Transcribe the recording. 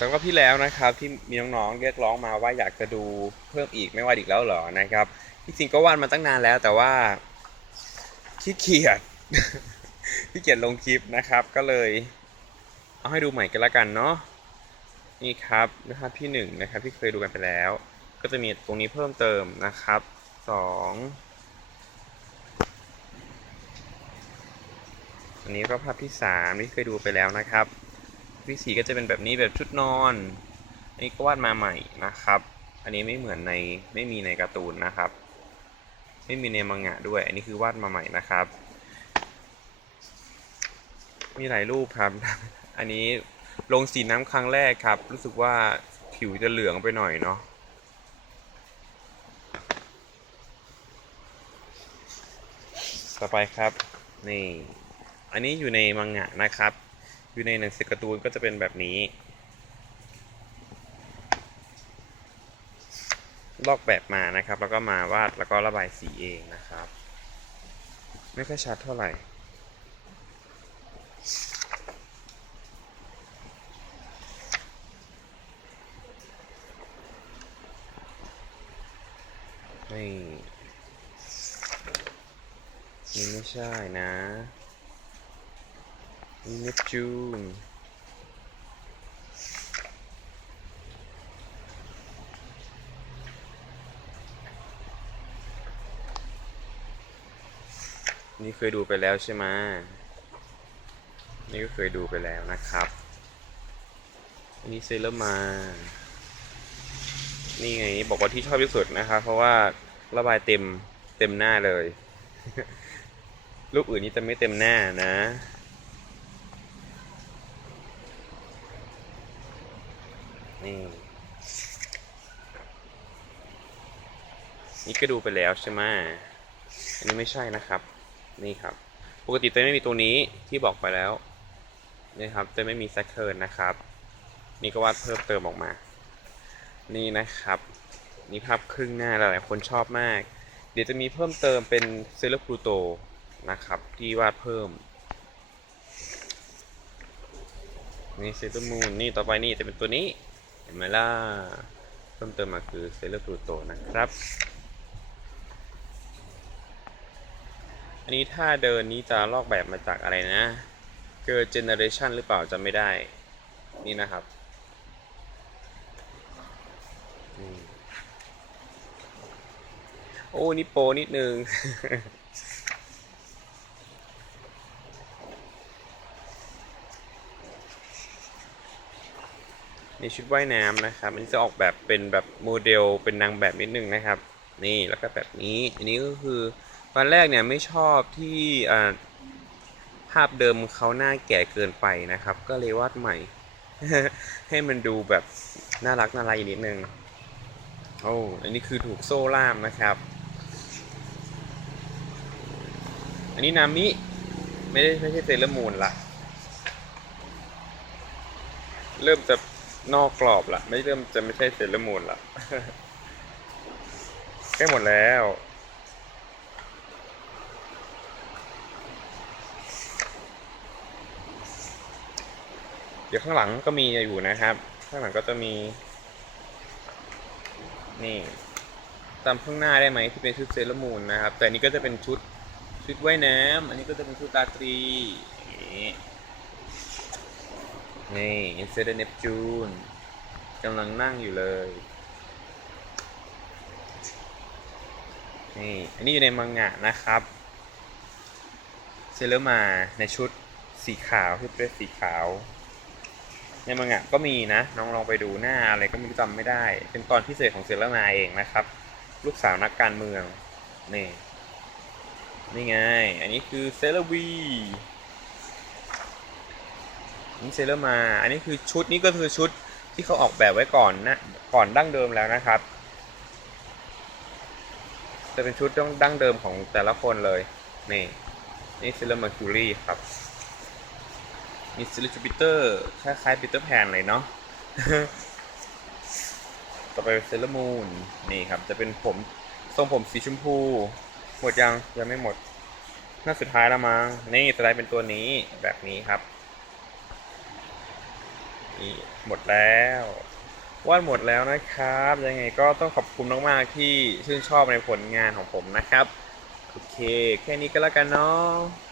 สำหรับที่แล้วนะครับที่มีน้องๆเรียกร้องมาว่าอยากจะดูเพิ่มอีกไม่ว่าอีกแล้วเหรอนะครับที่จริงก็วาดมาตั้งนานแล้วแต่ว่าขี้เกียจขี้เกียจลงคลิปนะครับก็เลย เอาให้ดูใหม่กันละกันเนาะนี่ครับนะครับที่หนึ่งนะครับที่เคยดูกันไปแล้ว ก็จะมีตรงนี้เพิ่มเติมนะครับสองอันนี้ก็ภาพที่สามที่เคยดูไปแล้วนะครับ ที่สีก็จะเป็นแบบนี้แบบชุดนอนอันนี้ก็วาดมาใหม่นะครับ อันนี้ไม่เหมือนในไม่มีในการ์ตูนนะครับ ไม่มีในมังงะด้วย อันนี้คือวาดมาใหม่นะครับ มีหลายรูปครับ อันนี้ลงสีน้ำครั้งแรกครับ รู้สึกว่าผิวจะเหลืองไปหน่อยเนาะต่อไปครับ นี่ อันนี้อยู่ในมังงะนะครับ อยู่ในหนังสือการ์ตูนก็จะเป็นแบบนี้ ลอกแบบมานะครับ แล้วก็มาวาดแล้วก็ระบายสีเองนะครับ ไม่ค่อยชัดเท่าไหร่นี่นี่ไม่ใช่นะ นี่เนปจูนนี่เคยดูไปแล้วใช่ไหมนี่ก็เคยดูไปแล้วนะครับ อันนี้เซเลอร์มา นี่ไงบอกว่าที่ชอบที่สุดนะครับ เพราะว่าระบายเต็มเต็มหน้าเลย รูปอื่นนี้จะไม่เต็มหน้านะ นี่ นี่ก็ดูไปแล้วใช่ไหมอันนี้ไม่ใช่นะครับ นี่ครับ ปกติเต้ไม่มีตัวนี้ที่บอกไปแล้วนี่ครับเต้ไม่มีแซคเคิร์นนะครับ นี่ก็วาดเพิ่มเติมออกมา นี่นะครับ นี่ภาพครึ่งหน้าหลายๆคนชอบมาก เดี๋ยวจะมีเพิ่มเติมเป็นเซเลบพลูโตนะครับ ที่วาดเพิ่มนี่เซเลบมูนนี่ต่อไปนี่จะเป็นตัวนี้ เห็นไหมล่ะ เพิ่มเติมมาคือเซเลบพลูโตนะครับ อันนี้ถ้าเดินนี้จะลอกแบบมาจากอะไรนะ เกิดเจเนเรชันหรือเปล่าจำไม่ได้ นี่นะครับอโอ้ นี่โปรนิดนึง นี่ชุดว่ายน้ำนะครับอันนี้จะออกแบบเป็นแบบโมเดลเป็นนางแบบนิดนึงนะครับ นี่แล้วก็แบบนี้ อันนี้ก็คือตอนแรกเนี่ยไม่ชอบที่ภาพเดิมเขาหน้าแก่เกินไปนะครับ ก็เลยวาดใหม่ ให้มันดูแบบน่ารักน่ารักนิดนึงโอ้อันนี้คือถูกโซ่ล่ามนะครับ อันนี้นามิไม่ได้ไม่ใช่เซเลอร์มูนละเริ่มจะ นอกกรอบละไม่เริ่มจะไม่ใช่เซเลอร์มูนละใกล้หมดแล้ว เดี๋ยวข้างหลังก็มีอยู่นะครับ ข้างหลังก็จะมี นี่จำข้างหน้าได้ไหมที่เป็นชุดเซเลอร์มูนนะครับ แต่นี้ก็จะเป็นชุดชุดว่ายน้ำอันนี้ก็จะเป็นชุดราตรีอย่างนี้ นี่อินเซเดเนปจูนกำลังนั่งอยู่เลย นี่ อันนี้อยู่ในมังงะนะครับ เซเลอร์มาในชุดสีขาวชุดเดรสสีขาว ในมังงะก็มีนะ น้องลองไปดูหน้าอะไรก็ไม่รู้จำไม่ได้ เป็นตอนพิเศษของเซเลอร์มาเองนะครับ ลูกสาวนักการเมือง นี่ นี่ไง อันนี้คือเซเลอร์วี นี่เซเลอร์มา อันนี้คือชุดนี้ก็คือชุดที่เขาออกแบบไว้ก่อนนะ ก่อนดั้งเดิมแล้วนะครับ จะเป็นชุดดั้งเดิมของแต่ละคนเลย นี่ นี่เซเลอร์มาคิวรีครับมีซิลิจูปิเตอร์คล้ายๆปีเตอร์แพนเลยเนาะ ต่อไปเซเลอร์มูนนี่ครับ จะเป็นผมทรงผมสีชมพู หมดยังยังไม่หมด หน้าสุดท้ายแล้วมั้งนี่จะได้เป็นตัวนี้แบบนี้ครับ นี่หมดแล้ววาดหมดแล้วนะครับ ยังไงก็ต้องขอบคุณมากๆที่ชื่นชอบในผลงานของผมนะครับ โอเค แค่นี้ก็แล้วกันเนาะ